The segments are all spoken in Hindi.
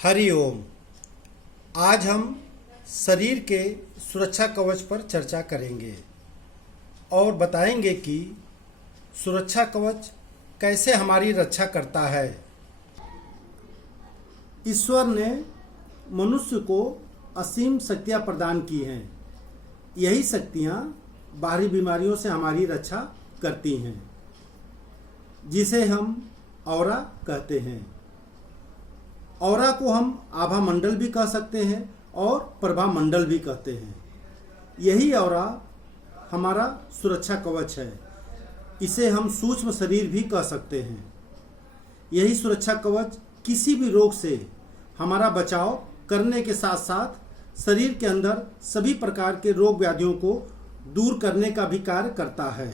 हरिओम। आज हम शरीर के सुरक्षा कवच पर चर्चा करेंगे और बताएंगे कि सुरक्षा कवच कैसे हमारी रक्षा करता है। ईश्वर ने मनुष्य को असीम शक्तियाँ प्रदान की हैं। यही शक्तियाँ बाहरी बीमारियों से हमारी रक्षा करती हैं, जिसे हम ऑरा कहते हैं। ऑरा को हम आभा मंडल भी कह सकते हैं और प्रभा मंडल भी कहते हैं। यही ऑरा हमारा सुरक्षा कवच है। इसे हम सूक्ष्म शरीर भी कह सकते हैं। यही सुरक्षा कवच किसी भी रोग से हमारा बचाव करने के साथ साथ शरीर के अंदर सभी प्रकार के रोग व्याधियों को दूर करने का भी कार्य करता है।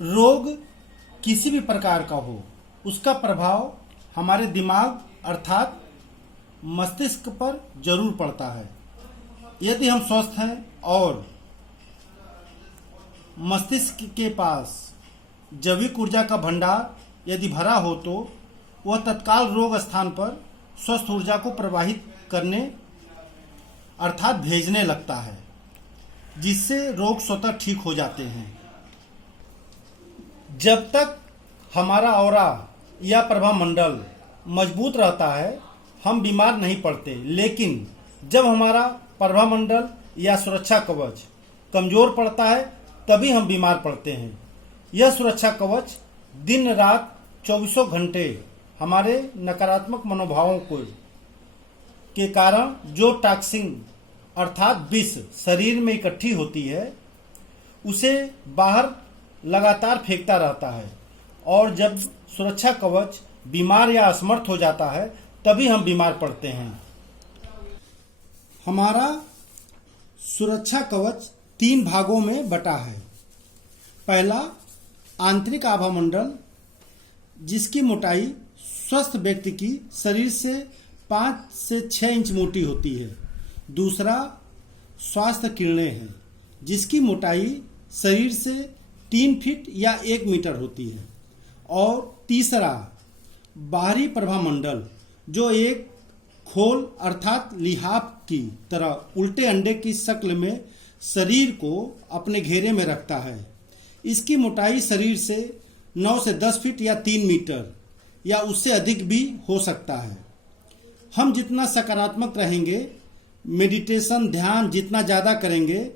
रोग किसी भी प्रकार का हो, उसका प्रभाव हमारे दिमाग अर्थात मस्तिष्क पर जरूर पड़ता है। यदि हम स्वस्थ हैं और मस्तिष्क के पास जैविक ऊर्जा का भंडार यदि भरा हो तो वह तत्काल रोग स्थान पर स्वस्थ ऊर्जा को प्रवाहित करने अर्थात भेजने लगता है, जिससे रोग स्वतः ठीक हो जाते हैं। जब तक हमारा ऑरा या प्रभा मंडल मजबूत रहता है हम बीमार नहीं पड़ते, लेकिन जब हमारा प्रभा मंडल या सुरक्षा कवच कमजोर पड़ता है तभी हम बीमार पड़ते हैं। यह सुरक्षा कवच दिन रात 24 घंटे हमारे नकारात्मक मनोभावों के कारण जो टॉक्सिन अर्थात विष शरीर में इकट्ठी होती है उसे बाहर लगातार फेंकता रहता है, और जब सुरक्षा कवच बीमार या असमर्थ हो जाता है तभी हम बीमार पड़ते हैं। हमारा सुरक्षा कवच 3 भागों में बटा है। पहला आंतरिक आभा मंडल, जिसकी मोटाई स्वस्थ व्यक्ति की शरीर से 5 से 6 इंच मोटी होती है। दूसरा स्वास्थ्य किरणें हैं, जिसकी मोटाई शरीर से 3 फीट या 1 मीटर होती है। और तीसरा बाहरी प्रभा मंडल, जो एक खोल अर्थात लिहाफ की तरह उल्टे अंडे की शक्ल में शरीर को अपने घेरे में रखता है। इसकी मोटाई शरीर से 9 से 10 फीट या 3 मीटर या उससे अधिक भी हो सकता है। हम जितना सकारात्मक रहेंगे, मेडिटेशन ध्यान जितना ज़्यादा करेंगे,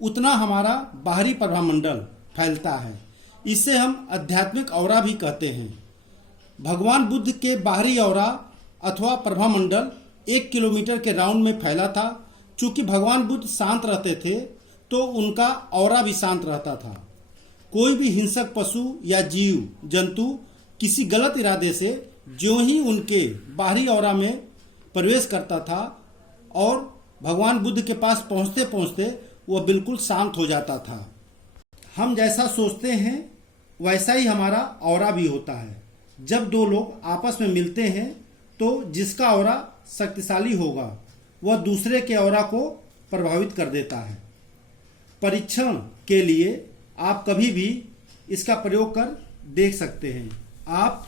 उतना हमारा बाहरी प्रभा मंडल फैलता है। इसे हम आध्यात्मिक ऑरा भी कहते हैं। भगवान बुद्ध के बाहरी ऑरा अथवा प्रभा मंडल 1 किलोमीटर के राउंड में फैला था। चूंकि भगवान बुद्ध शांत रहते थे तो उनका ऑरा भी शांत रहता था। कोई भी हिंसक पशु या जीव जंतु किसी गलत इरादे से जो ही उनके बाहरी ऑरा में प्रवेश करता था और भगवान बुद्ध के पास पहुंचते पहुंचते वह बिल्कुल शांत हो जाता था। हम जैसा सोचते हैं वैसा ही हमारा ऑरा भी होता है। जब 2 लोग आपस में मिलते हैं तो जिसका ऑरा शक्तिशाली होगा वह दूसरे के ऑरा को प्रभावित कर देता है। परीक्षण के लिए आप कभी भी इसका प्रयोग कर देख सकते हैं। आप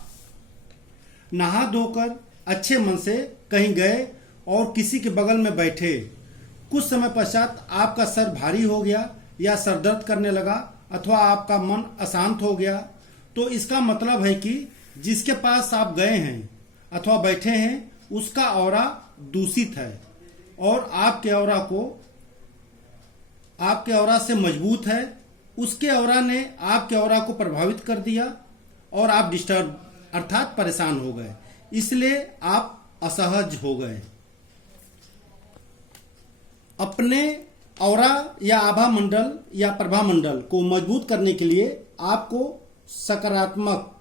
नहा धोकर अच्छे मन से कहीं गए और किसी के बगल में बैठे, कुछ समय पश्चात आपका सर भारी हो गया या सर दर्द करने लगा अथवा आपका मन अशांत हो गया, तो इसका मतलब है कि जिसके पास आप गए हैं अथवा बैठे हैं उसका ऑरा दूषित है और आपके ऑरा से मजबूत है। उसके ऑरा ने आपके ऑरा को प्रभावित कर दिया और आप डिस्टर्ब अर्थात परेशान हो गए, इसलिए आप असहज हो गए। अपने ऑरा या आभा मंडल या प्रभा मंडल को मजबूत करने के लिए आपको सकारात्मक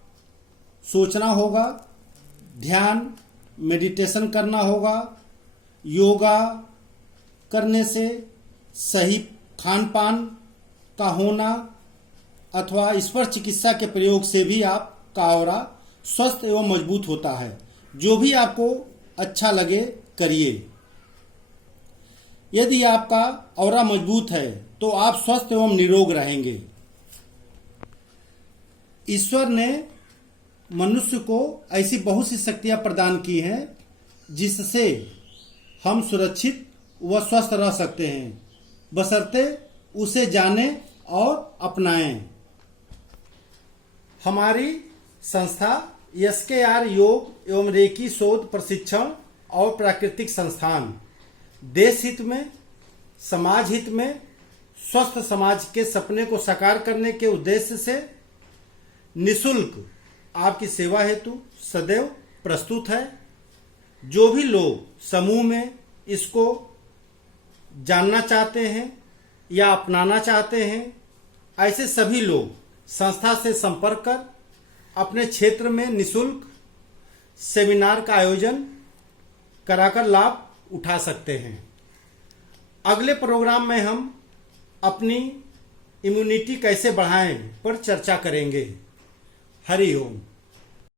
सोचना होगा, ध्यान मेडिटेशन करना होगा, योगा करने से, सही खान पान का होना अथवा स्पर्श चिकित्सा के प्रयोग से भी आपका ऑरा स्वस्थ एवं मजबूत होता है। जो भी आपको अच्छा लगे करिए। यदि आपका ऑरा मजबूत है तो आप स्वस्थ एवं निरोग रहेंगे। ईश्वर ने मनुष्य को ऐसी बहुत सी शक्तियां प्रदान की हैं जिससे हम सुरक्षित व स्वस्थ रह सकते हैं, बशर्ते उसे जानें और अपनाएं। हमारी संस्था SKR योग एवं रेकी शोध प्रशिक्षण और प्राकृतिक संस्थान देश हित में, समाज हित में, स्वस्थ समाज के सपने को साकार करने के उद्देश्य से निःशुल्क आपकी सेवा हेतु सदैव प्रस्तुत है। जो भी लोग समूह में इसको जानना चाहते हैं या अपनाना चाहते हैं, ऐसे सभी लोग संस्था से संपर्क कर अपने क्षेत्र में निःशुल्क सेमिनार का आयोजन कराकर लाभ उठा सकते हैं। अगले प्रोग्राम में हम अपनी इम्यूनिटी कैसे बढ़ाएं पर चर्चा करेंगे। हरि ओम।